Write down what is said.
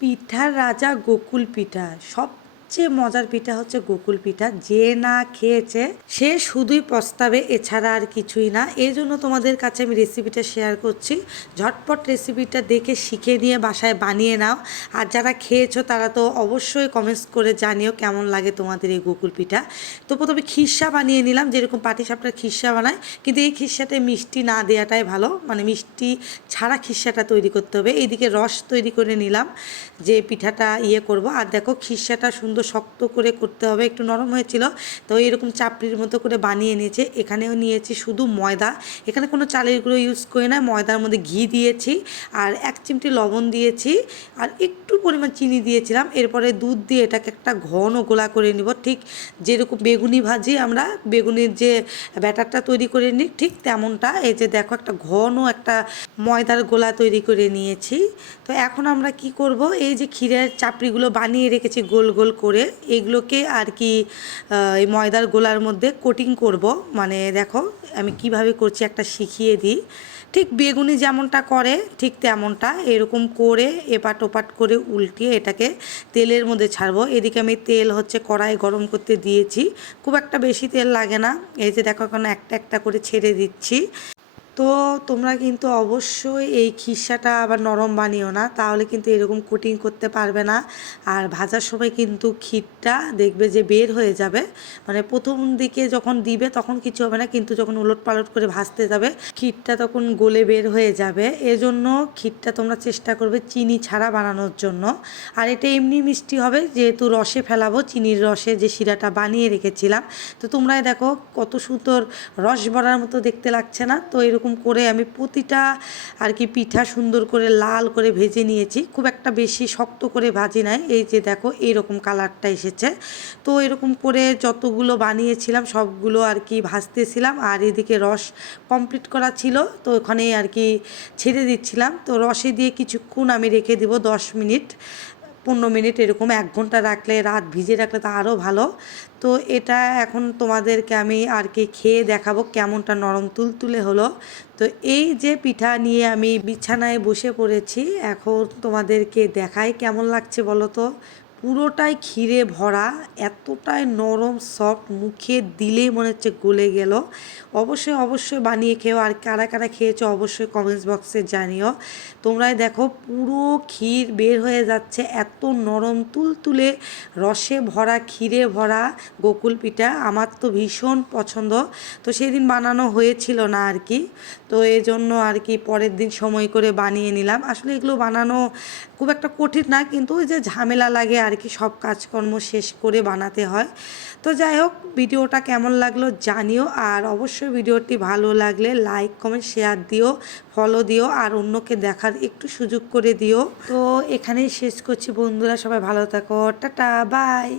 পিঠার রাজা গোকুল পিঠা সবচেয়ে মজার পিঠা হচ্ছে গোকুল পিঠা। যে না খেয়েছে, সে শুধুই পস্তাবে, এছাড়া আর কিছুই না। এই জন্য তোমাদের কাছে আমি রেসিপিটা শেয়ার করছি। ঝটপট রেসিপিটা দেখে শিখে নিয়ে বাসায় বানিয়ে নাও। আর যারা খেয়েছো, তারা তো অবশ্যই কমেন্টস করে জানিও কেমন লাগে তোমাদের এই গোকুল পিঠা। তো প্রথমে খিরসা বানিয়ে নিলাম, যেরকম পাটিসাপটার খিরসা বানায়। কিন্তু এই খিরসাতে মিষ্টি না দেওয়াটাই ভালো। মানে মিষ্টি ছাড়া খিরসাটা তৈরি করতে হবে। এইদিকে রস তৈরি করে নিলাম, যে পিঠাটা ইয়ে করব। আর দেখো খিরসাটা সুন্দর শক্ত করে করতে হবে, একটু নরম হয়েছিল, তো এরকম চাপড়ির মতো করে বানিয়ে নিয়েছে। এখানেও নিয়েছি শুধু ময়দা, এখানে কোনো চালের গুঁড়ো ইউজ করে না, ময়দার মধ্যে ঘি দিয়েছি আর এক চিমটি লবণ দিয়েছি আর একটু পরিমাণ চিনি দিয়েছিলাম, এরপরে দুধ দিয়ে এটাকে একটা ঘন গোলা করে নিব, ঠিক যেরকম বেগুনি ভাজি আমরা বেগুনির যে ব্যাটারটা তৈরি করে নিই, ঠিক তেমনটা, এই যে দেখো একটা ঘন একটা ময়দার গোলা তৈরি করে নিয়েছি। তো এখন আমরা কি করব, এই যে ক্ষীরের চাপড়িগুলো বানিয়ে রেখেছি গোল গোল করে এগুলোকে আর কি এই ময়দার গোলার মধ্যে কোটিং করব। মানে দেখো, আমি কীভাবে করছি একটা শিখিয়ে দিই। ঠিক বেগুনি যেমনটা করে, ঠিক তেমনটা এরকম করে এপাট ওপাট করে উল্টিয়ে এটাকে তেলের মধ্যে ছাড়বো। এদিকে আমি তেল হচ্ছে কড়াই গরম করতে দিয়েছি। খুব একটা বেশি তেল লাগে না। এই যে দেখো এখন একটা একটা করে ছেড়ে দিচ্ছি। তো তোমরা কিন্তু অবশ্যই এই খিসাটা আবার নরম বানিও না, তাহলে কিন্তু এরকম কোটিং করতে পারবে না। আর ভাজার সময় কিন্তু ক্ষীরটা দেখবে যে বের হয়ে যাবে। মানে প্রথম দিকে যখন দিবে তখন কিছু হবে না, কিন্তু যখন উলট পালট করে ভাজতে যাবে, ক্ষীরটা তখন গলে বের হয়ে যাবে। এজন্য ক্ষীরটা তোমরা চেষ্টা করবে চিনি ছাড়া বানানোর জন্য। আর এটা এমনি মিষ্টি হবে, যেহেতু রসে ফেলাবো, চিনির রসে যে শিরাটা বানিয়ে রেখেছিলাম। তো তোমরাই দেখো, কত সুন্দর রস বড়ার মতো দেখতে লাগছে না। তো এরকম করে আমি প্রতিটা আর কি পিঠা সুন্দর করে লাল করে ভেজে নিয়েছি। খুব একটা বেশি শক্ত করে ভাজি নাই। এই যে দেখো, এইরকম কালারটা এসেছে। তো এরকম করে যতগুলো বানিয়েছিলাম, সবগুলো আর কি ভাজতেছিলাম আর এদিকে রস কমপ্লিট করা ছিল। তো ওখানে আর কি ছেড়ে দিচ্ছিলাম। তো রসে দিয়ে কিছুক্ষণ আমি রেখে দিব দশ মিনিট। পনেরো মিনিট এরকম এক ঘণ্টা রাখলে, রাত ভিজে রাখলে তো আরও ভালো। তো এটা এখন তোমাদেরকে আমি আর কি খেয়ে দেখাবো কেমনটা নরম তুলতুলে হলো। তো এই যে পিঠা নিয়ে আমি বিছানায় বসে পড়েছি, এখন তোমাদেরকে দেখাই কেমন লাগছে বলো তো? পুরোটাই ক্ষীরে ভরা, এতটাই নরম সফট মুখে দিলেই মনে হচ্ছে গলে গেল। অবশ্যই অবশ্যই বানিয়ে খেও আর কারা কারা খেয়েছো অবশ্যই কমেন্টস বক্সে জানিও। তোমরাই দেখো, পুরো ক্ষীর বের হয়ে যাচ্ছে, এত নরম তুলতুলে, রসে ভরা, ক্ষীরে ভরা গোকুল পিঠা। আমার তো ভীষণ পছন্দ। তো সেদিন বানানো হয়েছিল না আর কি। তো এই জন্য আর কি পরের দিন সময় করে বানিয়ে নিলাম। আসলে এগুলো বানানো খুব একটা কঠিন না, কিন্তু ওই যে ঝামেলা লাগে আর কি, সব কাজকর্ম শেষ করে বানাতে হয়। তো যাই হোক, ভিডিওটা কেমন লাগল জানিও, আর অবশ্যই ভিডিওটি ভালো লাগলে লাইক, কমেন্ট, শেয়ার দিও, ফলো দিও, আর অন্যকে দেখার একটু সুযোগ করে দিও। তো এখানেই শেষ করছি বন্ধুরা, সবাই ভালো থাকো, টাটা, বাই।